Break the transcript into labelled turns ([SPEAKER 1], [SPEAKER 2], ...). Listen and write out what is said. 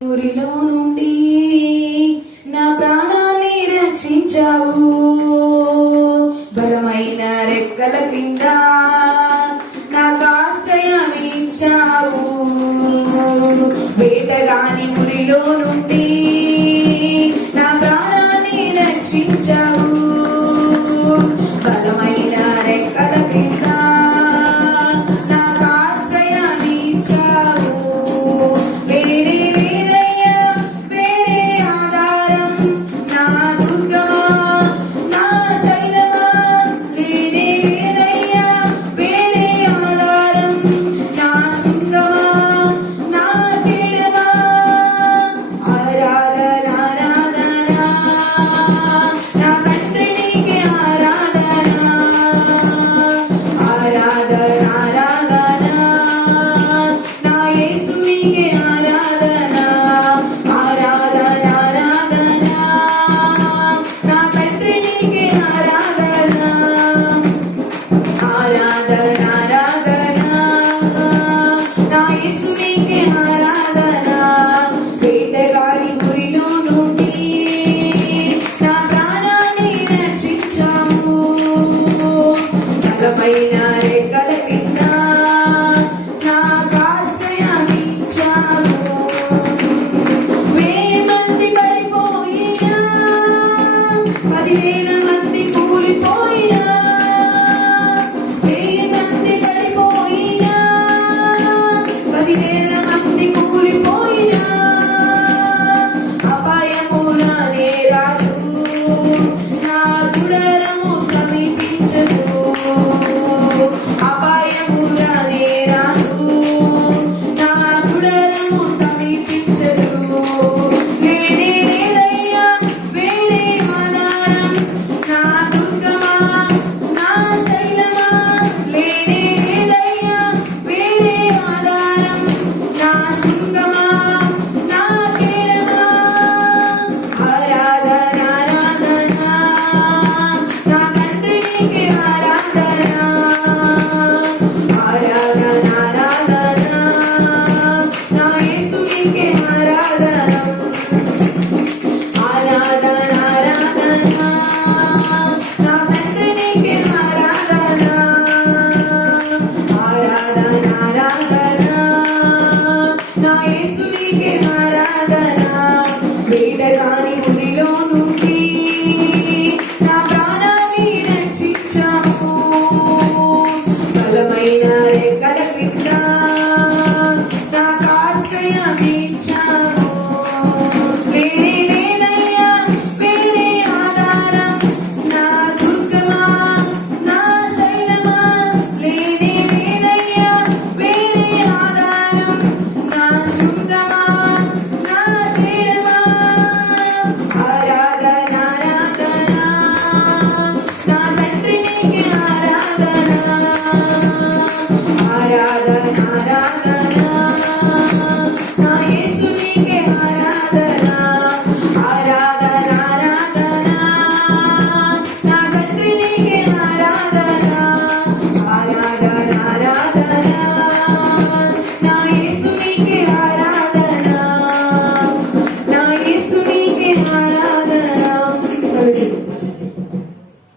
[SPEAKER 1] ఊరిలో నుండి నా ప్రాణాన్ని రక్షించావు. బలమైన రెక్కల క్రింద నాకు ఆశ్రయాన్ని ఇచ్చావు. వేటగాని ఊరిలో నుండి Happy ఘోరమైన